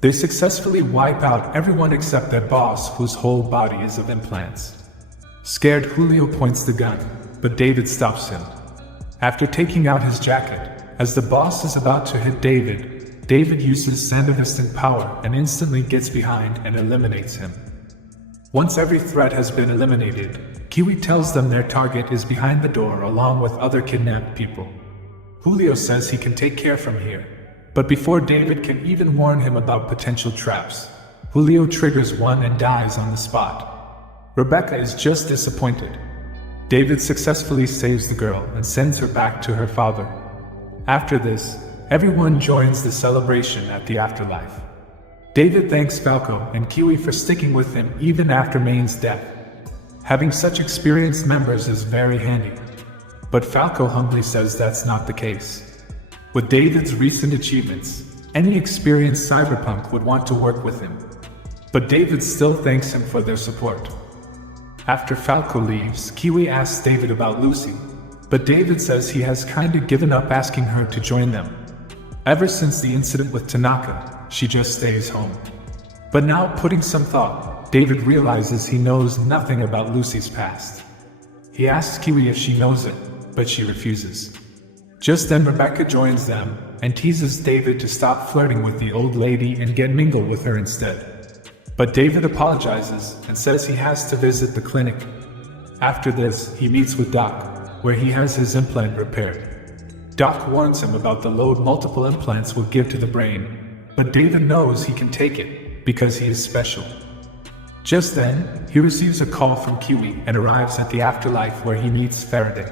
They successfully wipe out everyone except their boss, whose whole body is of implants. Scared, Julio points the gun, but David stops him. After taking out his jacket, as the boss is about to hit David uses Sandevistant power and instantly gets behind and eliminates him. Once every threat has been eliminated, Kiwi tells them their target is behind the door along with other kidnapped people. Julio says he can take care from here, but before David can even warn him about potential traps, Julio triggers one and dies on the spot. Rebecca is just disappointed. David successfully saves the girl and sends her back to her father. After this, everyone joins the celebration at the afterlife. David thanks Falco and Kiwi for sticking with him even after Main's death. Having such experienced members is very handy. But Falco humbly says that's not the case. With David's recent achievements, any experienced cyberpunk would want to work with him. But David still thanks him for their support. After Falco leaves, Kiwi asks David about Lucy, but David says he has kinda given up asking her to join them. Ever since the incident with Tanaka, she just stays home. But now, putting some thought, David realizes he knows nothing about Lucy's past. He asks Kiwi if she knows it, but she refuses. Just then Rebecca joins them and teases David to stop flirting with the old lady and get mingled with her instead. But David apologizes and says he has to visit the clinic. After this, he meets with Doc, where he has his implant repaired. Doc warns him about the load multiple implants will give to the brain, but David knows he can take it because he is special. Just then, he receives a call from Kiwi and arrives at the afterlife where he meets Faraday.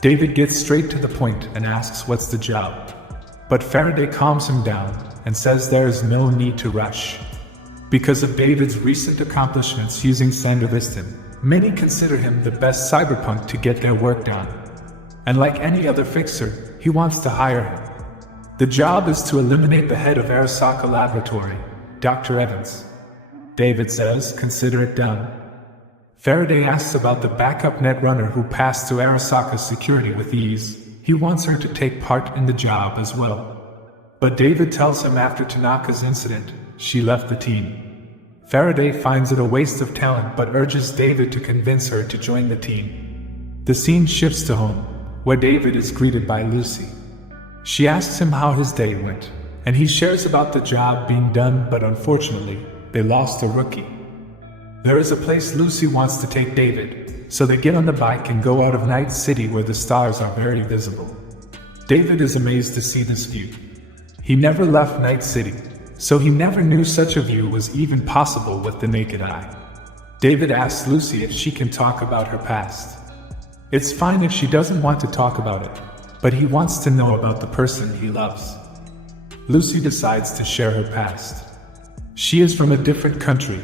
David gets straight to the point and asks what's the job. But Faraday calms him down and says there is no need to rush. Because of David's recent accomplishments using Sanderviston, many consider him the best cyberpunk to get their work done. And like any other fixer, he wants to hire him. The job is to eliminate the head of Arasaka Laboratory, Dr. Evans. David says, consider it done. Faraday asks about the backup netrunner who passed to Arasaka's security with ease. He wants her to take part in the job as well. But David tells him after Tanaka's incident, she left the team. Faraday finds it a waste of talent but urges David to convince her to join the team. The scene shifts to home, where David is greeted by Lucy. She asks him how his day went, and he shares about the job being done, but unfortunately, they lost a rookie. There is a place Lucy wants to take David, so they get on the bike and go out of Night City where the stars are very visible. David is amazed to see this view. He never left Night City, so he never knew such a view was even possible with the naked eye. David asks Lucy if she can talk about her past. It's fine if she doesn't want to talk about it, but he wants to know about the person he loves. Lucy decides to share her past. She is from a different country,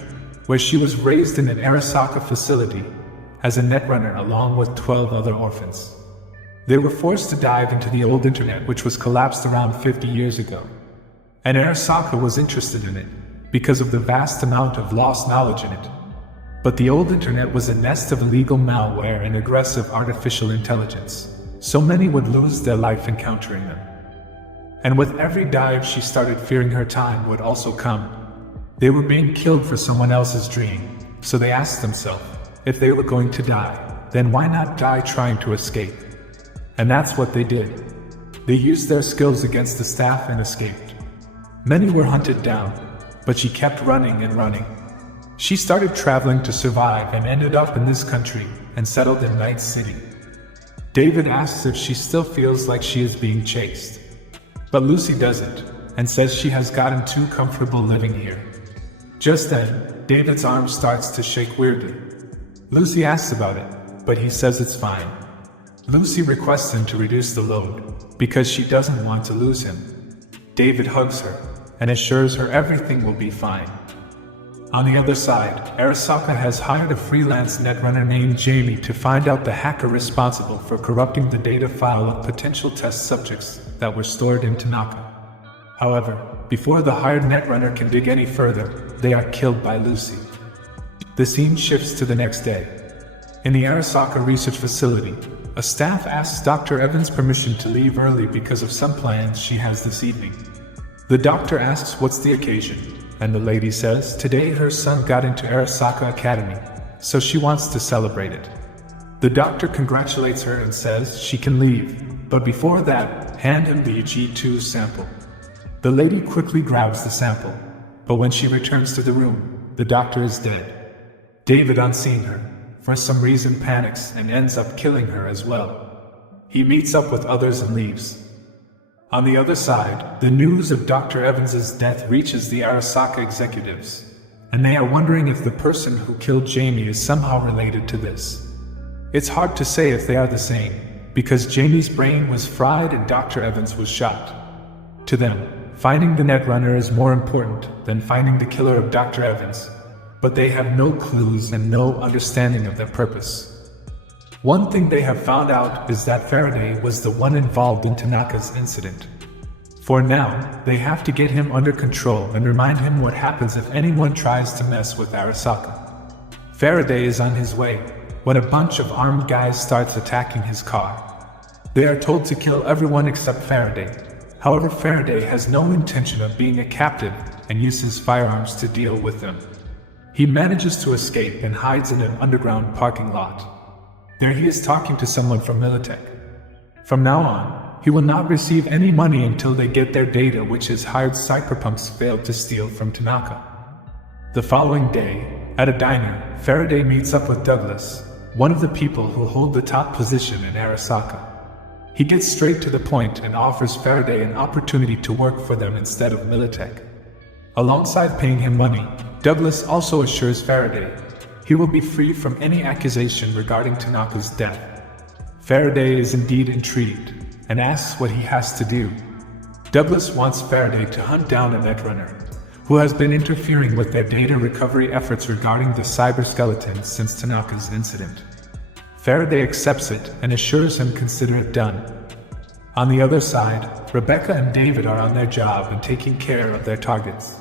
where she was raised in an Arasaka facility as a netrunner along with 12 other orphans. They were forced to dive into the old internet, which was collapsed around 50 years ago. And Arasaka was interested in it because of the vast amount of lost knowledge in it. But the old internet was a nest of illegal malware and aggressive artificial intelligence, so many would lose their life encountering them. And with every dive she started fearing her time would also come. They were being killed for someone else's dream, so they asked themselves, if they were going to die, then why not die trying to escape? And that's what they did. They used their skills against the staff and escaped. Many were hunted down, but she kept running and running. She started traveling to survive and ended up in this country and settled in Night City. David asks if she still feels like she is being chased. But Lucy doesn't, and says she has gotten too comfortable living here. Just then, David's arm starts to shake weirdly. Lucy asks about it, but he says it's fine. Lucy requests him to reduce the load, because she doesn't want to lose him. David hugs her, and assures her everything will be fine. On the other side, Arasaka has hired a freelance netrunner named Jamie to find out the hacker responsible for corrupting the data file of potential test subjects that were stored in Tanaka. However, before the hired netrunner can dig any further, they are killed by Lucy. The scene shifts to the next day. In the Arasaka research facility, a staff asks Dr. Evans permission to leave early because of some plans she has this evening. The doctor asks what's the occasion, and the lady says today her son got into Arasaka Academy, so she wants to celebrate it. The doctor congratulates her and says she can leave, but before that, hand him the G2 sample. The lady quickly grabs the sample, but when she returns to the room, the doctor is dead. David, on seeing her, for some reason panics and ends up killing her as well. He meets up with others and leaves. On the other side, the news of Dr. Evans's death reaches the Arasaka executives, and they are wondering if the person who killed Jamie is somehow related to this. It's hard to say if they are the same, because Jamie's brain was fried and Dr. Evans was shot. To them, finding the Netrunner is more important than finding the killer of Dr. Evans, but they have no clues and no understanding of their purpose. One thing they have found out is that Faraday was the one involved in Tanaka's incident. For now, they have to get him under control and remind him what happens if anyone tries to mess with Arasaka. Faraday is on his way when a bunch of armed guys starts attacking his car. They are told to kill everyone except Faraday. However, Faraday has no intention of being a captive and uses firearms to deal with them. He manages to escape and hides in an underground parking lot. There he is talking to someone from Militech. From now on, he will not receive any money until they get their data, which his hired cyberpunks failed to steal from Tanaka. The following day, at a diner, Faraday meets up with Douglas, one of the people who hold the top position in Arasaka. He gets straight to the point and offers Faraday an opportunity to work for them instead of Militech. Alongside paying him money, Douglas also assures Faraday he will be free from any accusation regarding Tanaka's death. Faraday is indeed intrigued and asks what he has to do. Douglas wants Faraday to hunt down a Netrunner who has been interfering with their data recovery efforts regarding the cyber-skeleton since Tanaka's incident. Faraday accepts it and assures him consider it done. On the other side, Rebecca and David are on their job and taking care of their targets.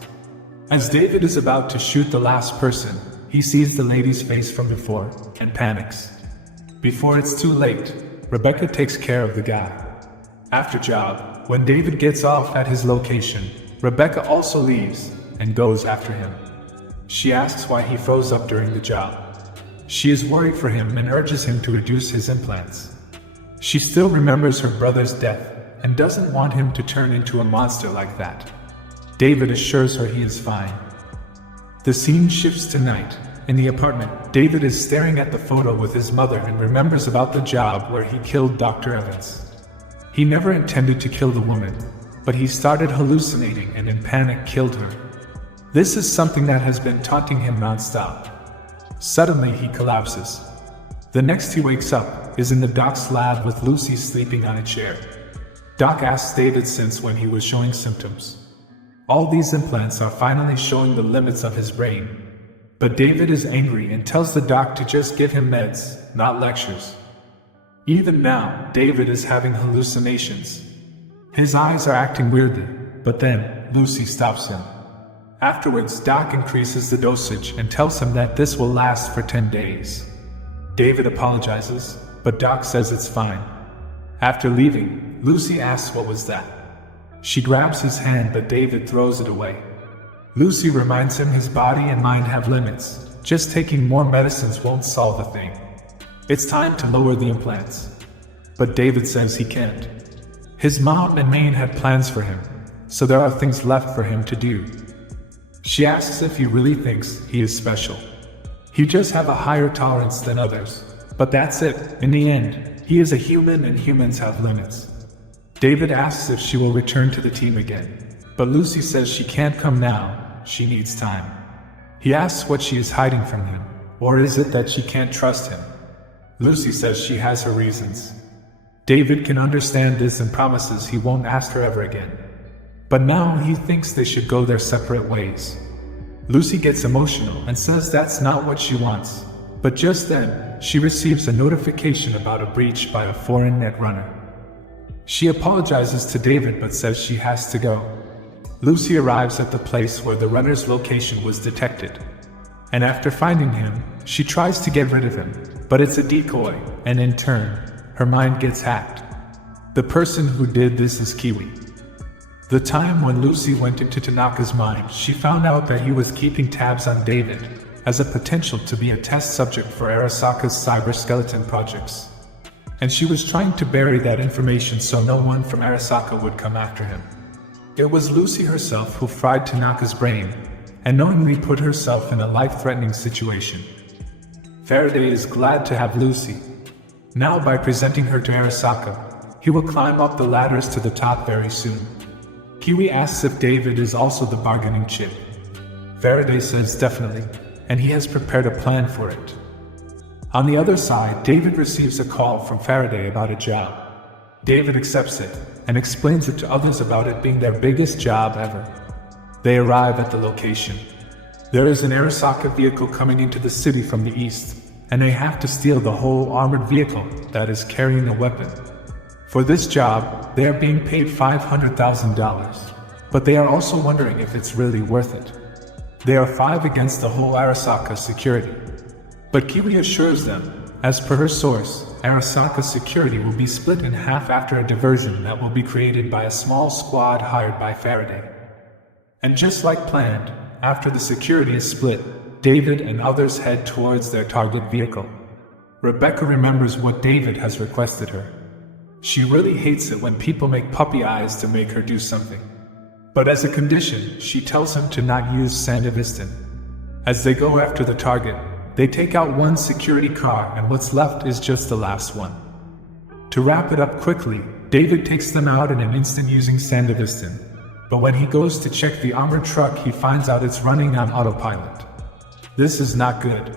As David is about to shoot the last person, he sees the lady's face from before and panics. Before it's too late, Rebecca takes care of the guy. After job, when David gets off at his location, Rebecca also leaves and goes after him. She asks why he froze up during the job. She is worried for him and urges him to reduce his implants. She still remembers her brother's death and doesn't want him to turn into a monster like that. David assures her he is fine. The scene shifts to night. In the apartment, David is staring at the photo with his mother and remembers about the job where he killed Dr. Evans. He never intended to kill the woman, but he started hallucinating and in panic killed her. This is something that has been taunting him non-stop. Suddenly he collapses. The next he wakes up is in the doc's lab with Lucy sleeping on a chair. Doc asks David since when he was showing symptoms. All these implants are finally showing the limits of his brain. But David is angry and tells the doc to just give him meds, not lectures. Even now, David is having hallucinations. His eyes are acting weirdly, but then Lucy stops him. Afterwards, Doc increases the dosage and tells him that this will last for 10 days. David apologizes, but Doc says it's fine. After leaving, Lucy asks what was that. She grabs his hand, but David throws it away. Lucy reminds him his body and mind have limits. Just taking more medicines won't solve a thing. It's time to lower the implants. But David says he can't. His mom and Maine had plans for him, so there are things left for him to do. She asks if he really thinks he is special. He just have a higher tolerance than others, but that's it. In the end, he is a human and humans have limits. David asks if she will return to the team again, but Lucy says she can't come now, she needs time. He asks what she is hiding from him, or is it that she can't trust him? Lucy says she has her reasons. David can understand this and promises he won't ask her ever again. But now he thinks they should go their separate ways. Lucy gets emotional and says that's not what she wants. But just then, she receives a notification about a breach by a foreign Netrunner. She apologizes to David but says she has to go. Lucy arrives at the place where the runner's location was detected. And after finding him, she tries to get rid of him, but it's a decoy, and in turn, her mind gets hacked. The person who did this is Kiwi. The time when Lucy went into Tanaka's mind, she found out that he was keeping tabs on David as a potential to be a test subject for Arasaka's cyber-skeleton projects. And she was trying to bury that information so no one from Arasaka would come after him. It was Lucy herself who fried Tanaka's brain and knowingly put herself in a life-threatening situation. Faraday is glad to have Lucy. Now by presenting her to Arasaka, he will climb up the ladders to the top very soon. Kiwi asks if David is also the bargaining chip. Faraday says definitely, and he has prepared a plan for it. On the other side, David receives a call from Faraday about a job. David accepts it and explains it to others about it being their biggest job ever. They arrive at the location. There is an Arasaka vehicle coming into the city from the east, and they have to steal the whole armored vehicle that is carrying a weapon. For this job, they are being paid $500,000, but they are also wondering if it's really worth it. They are 5 against the whole Arasaka security. But Kiwi assures them, as per her source, Arasaka security will be split in half after a diversion that will be created by a small squad hired by Faraday. And just like planned, after the security is split, David and others head towards their target vehicle. Rebecca remembers what David has requested her. She really hates it when people make puppy eyes to make her do something. But as a condition, she tells him to not use Sandevistan. As they go after the target, they take out one security car and what's left is just the last one. To wrap it up quickly, David takes them out in an instant using Sandevistan. But when he goes to check the armored truck, he finds out it's running on autopilot. This is not good.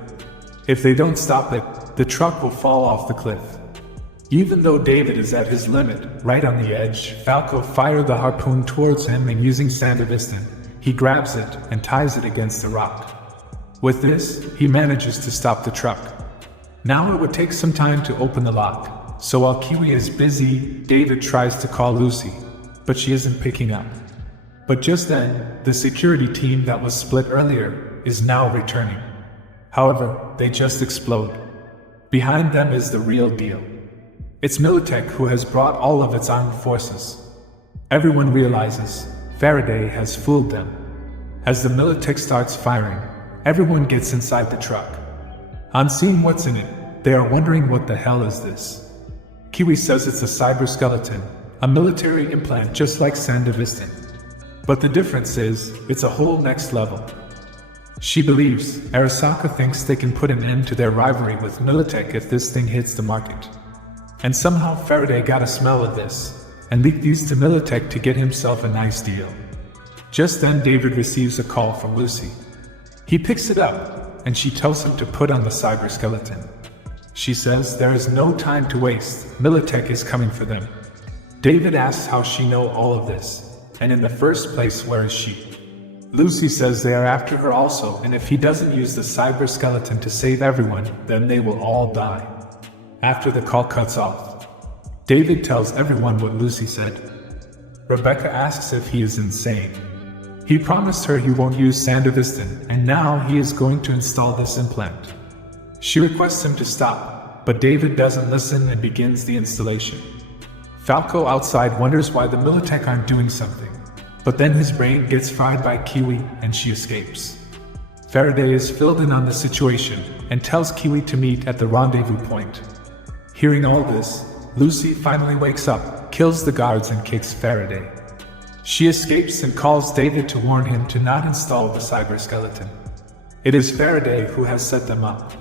If they don't stop it, the truck will fall off the cliff. Even though David is at his limit, right on the edge, Falco fires the harpoon towards him and using Sandevistan, he grabs it and ties it against a rock. With this, he manages to stop the truck. Now it would take some time to open the lock, so while Kiwi is busy, David tries to call Lucy, but she isn't picking up. But just then, the security team that was split earlier is now returning. However, they just explode. Behind them is the real deal. It's Militech who has brought all of its armed forces. Everyone realizes Faraday has fooled them. As the Militech starts firing, everyone gets inside the truck. On seeing what's in it, they are wondering what the hell is this. Kiwi says it's a cyberskeleton, a military implant just like Sandevistan. But the difference is, it's a whole next level. She believes Arasaka thinks they can put an end to their rivalry with Militech if this thing hits the market. And somehow Faraday got a smell of this, and leaked these to Militech to get himself a nice deal. Just then David receives a call from Lucy. He picks it up, and she tells him to put on the cyberskeleton. She says there is no time to waste, Militech is coming for them. David asks how she knows all of this, and in the first place where is she? Lucy says they are after her also, and if he doesn't use the cyberskeleton to save everyone, then they will all die. After the call cuts off, David tells everyone what Lucy said. Rebecca asks if he is insane. He promised her he won't use Sandevistan, and now he is going to install this implant. She requests him to stop, but David doesn't listen and begins the installation. Falco outside wonders why the Militech aren't doing something, but then his brain gets fried by Kiwi and she escapes. Faraday is filled in on the situation and tells Kiwi to meet at the rendezvous point. Hearing all this, Lucy finally wakes up, kills the guards and kicks Faraday. She escapes and calls David to warn him to not install the cyberskeleton. It is Faraday who has set them up.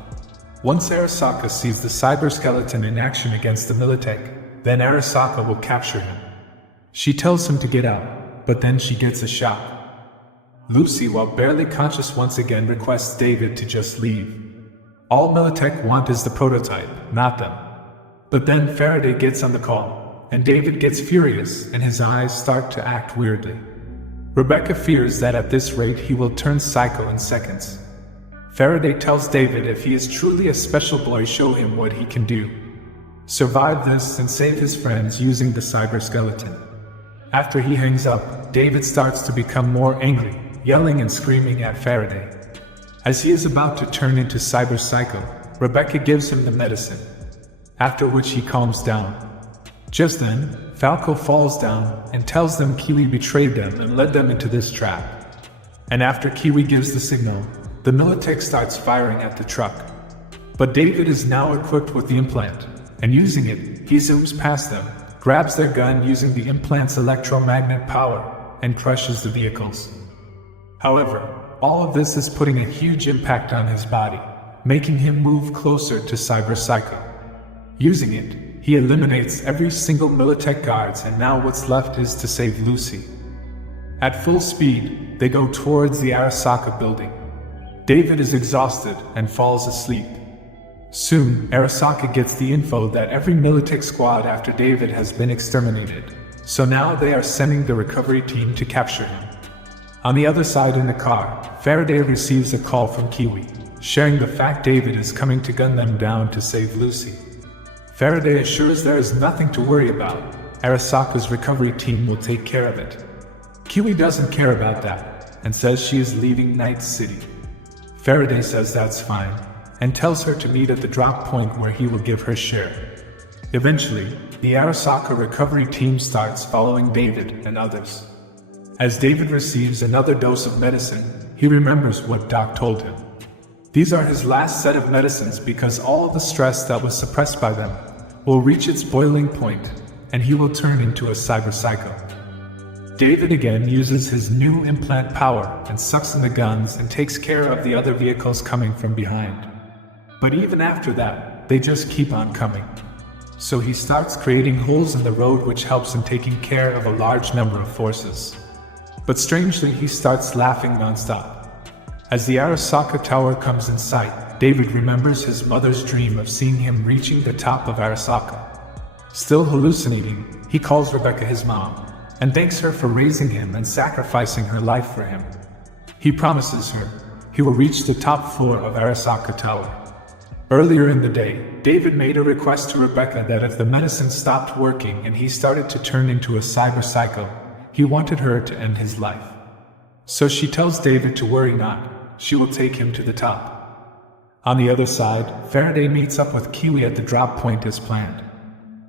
Once Arasaka sees the cyberskeleton in action against the Militech, then Arasaka will capture him. She tells him to get out, but then she gets a shock. Lucy, while barely conscious once again, requests David to just leave. All Militech want is the prototype, not them. But then Faraday gets on the call, and David gets furious and his eyes start to act weirdly. Rebecca fears that at this rate he will turn psycho in seconds. Faraday tells David if he is truly a special boy, show him what he can do. Survive this and save his friends using the cyberskeleton. After he hangs up, David starts to become more angry, yelling and screaming at Faraday. As he is about to turn into cyber psycho, Rebecca gives him the medicine, after which he calms down. Just then, Falco falls down and tells them Kiwi betrayed them and led them into this trap. And after Kiwi gives the signal, the Militech starts firing at the truck. But David is now equipped with the implant, and using it, he zooms past them, grabs their gun using the implant's electromagnet power, and crushes the vehicles. However, all of this is putting a huge impact on his body, making him move closer to Cyber Psycho. Using it, he eliminates every single Militech guards, and now what's left is to save Lucy. At full speed, they go towards the Arasaka building. David is exhausted and falls asleep. Soon, Arasaka gets the info that every Militech squad after David has been exterminated, so now they are sending the recovery team to capture him. On the other side in the car, Faraday receives a call from Kiwi, sharing the fact David is coming to gun them down to save Lucy. Faraday assures there is nothing to worry about. Arasaka's recovery team will take care of it. Kiwi doesn't care about that, and says she is leaving Night City. Faraday says that's fine, and tells her to meet at the drop point where he will give her share. Eventually, the Arasaka recovery team starts following David and others. As David receives another dose of medicine, he remembers what Doc told him. These are his last set of medicines because all the stress that was suppressed by them will reach its boiling point, and he will turn into a cyber psycho. David again uses his new implant power and sucks in the guns and takes care of the other vehicles coming from behind. But even after that, they just keep on coming. So he starts creating holes in the road, which helps in taking care of a large number of forces. But strangely, he starts laughing nonstop. As the Arasaka Tower comes in sight, David remembers his mother's dream of seeing him reaching the top of Arasaka. Still hallucinating, he calls Rebecca his mom, and thanks her for raising him and sacrificing her life for him. He promises her he will reach the top floor of Arasaka Tower. Earlier in the day, David made a request to Rebecca that if the medicine stopped working and he started to turn into a cyber psycho, he wanted her to end his life. So she tells David to worry not, she will take him to the top. On the other side, Faraday meets up with Kiwi at the drop point as planned.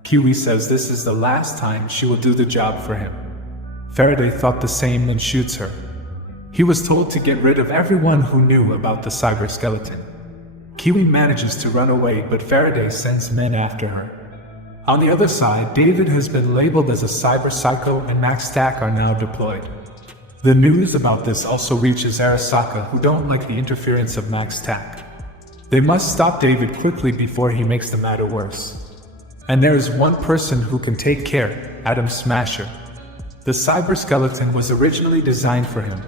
Kiwi says this is the last time she will do the job for him. Faraday thought the same and shoots her. He was told to get rid of everyone who knew about the cyber skeleton. Kiwi manages to run away, but Faraday sends men after her. On the other side, David has been labeled as a cyber psycho and Max Stack are now deployed. The news about this also reaches Arasaka, who don't like the interference of Max Stack. They must stop David quickly before he makes the matter worse. And there is one person who can take care, Adam Smasher. The cyber skeleton was originally designed for him.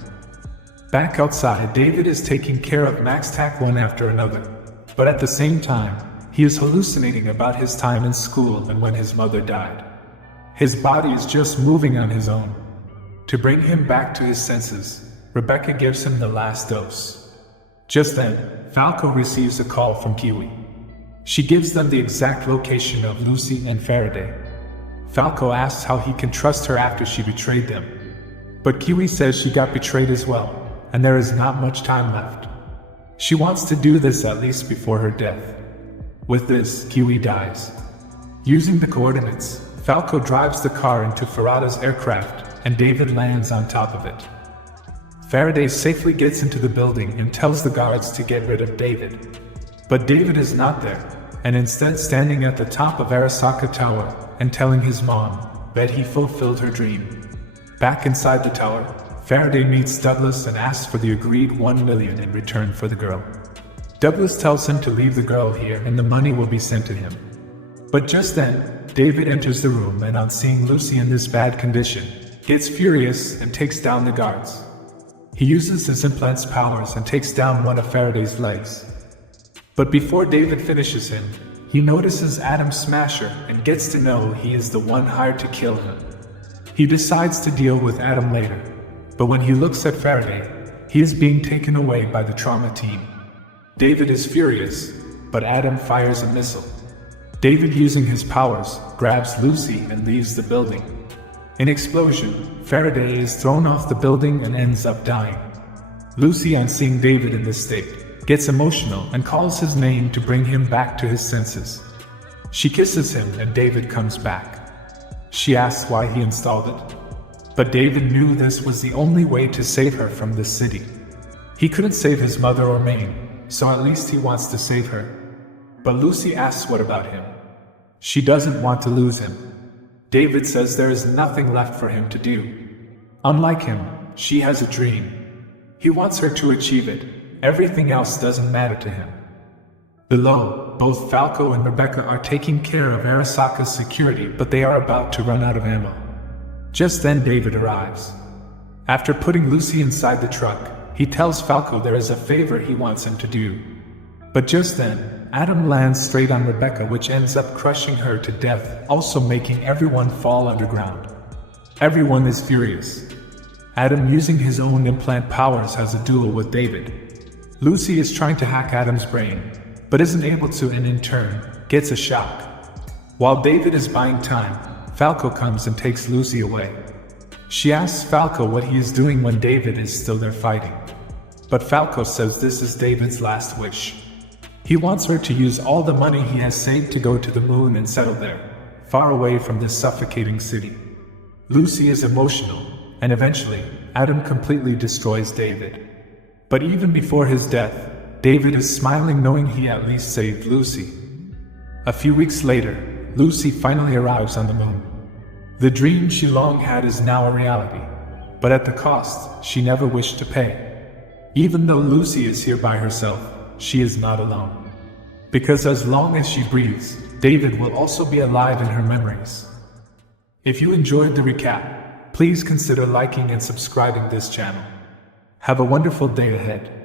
Back outside, David is taking care of Max Tack one after another. But at the same time, he is hallucinating about his time in school and when his mother died. His body is just moving on his own. To bring him back to his senses, Rebecca gives him the last dose. Just then, Falco receives a call from Kiwi. She gives them the exact location of Lucy and Faraday. Falco asks how he can trust her after she betrayed them. But Kiwi says she got betrayed as well, and there is not much time left. She wants to do this at least before her death. With this, Kiwi dies. Using the coordinates, Falco drives the car into Farada's aircraft, and David lands on top of it. Faraday safely gets into the building and tells the guards to get rid of David. But David is not there, and instead standing at the top of Arasaka Tower and telling his mom that he fulfilled her dream. Back inside the tower, Faraday meets Douglas and asks for the agreed $1 million in return for the girl. Douglas tells him to leave the girl here and the money will be sent to him. But just then, David enters the room and on seeing Lucy in this bad condition, gets furious and takes down the guards. He uses his implant's powers and takes down one of Faraday's legs. But before David finishes him, he notices Adam Smasher and gets to know he is the one hired to kill him. He decides to deal with Adam later, but when he looks at Faraday, he is being taken away by the trauma team. David is furious, but Adam fires a missile. David, using his powers, grabs Lucy and leaves the building. In explosion, Faraday is thrown off the building and ends up dying. Lucy, on seeing David in this state, gets emotional and calls his name to bring him back to his senses. She kisses him and David comes back. She asks why he installed it. But David knew this was the only way to save her from this city. He couldn't save his mother or Maine, so at least he wants to save her. But Lucy asks what about him. She doesn't want to lose him. David says there is nothing left for him to do. Unlike him, she has a dream. He wants her to achieve it. Everything else doesn't matter to him. Below, both Falco and Rebecca are taking care of Arasaka's security, but they are about to run out of ammo. Just then David arrives. After putting Lucy inside the truck, he tells Falco there is a favor he wants him to do. But just then, Adam lands straight on Rebecca, which ends up crushing her to death, also making everyone fall underground. Everyone is furious. Adam, using his own implant powers, has a duel with David. Lucy is trying to hack Adam's brain, but isn't able to, and in turn, gets a shock. While David is buying time, Falco comes and takes Lucy away. She asks Falco what he is doing when David is still there fighting. But Falco says this is David's last wish. He wants her to use all the money he has saved to go to the moon and settle there, far away from this suffocating city. Lucy is emotional, and eventually, Adam completely destroys David. But even before his death, David is smiling, knowing he at least saved Lucy. A few weeks later, Lucy finally arrives on the moon. The dream she long had is now a reality, but at the cost she never wished to pay. Even though Lucy is here by herself, she is not alone. Because as long as she breathes, David will also be alive in her memories. If you enjoyed the recap, please consider liking and subscribing this channel. Have a wonderful day ahead.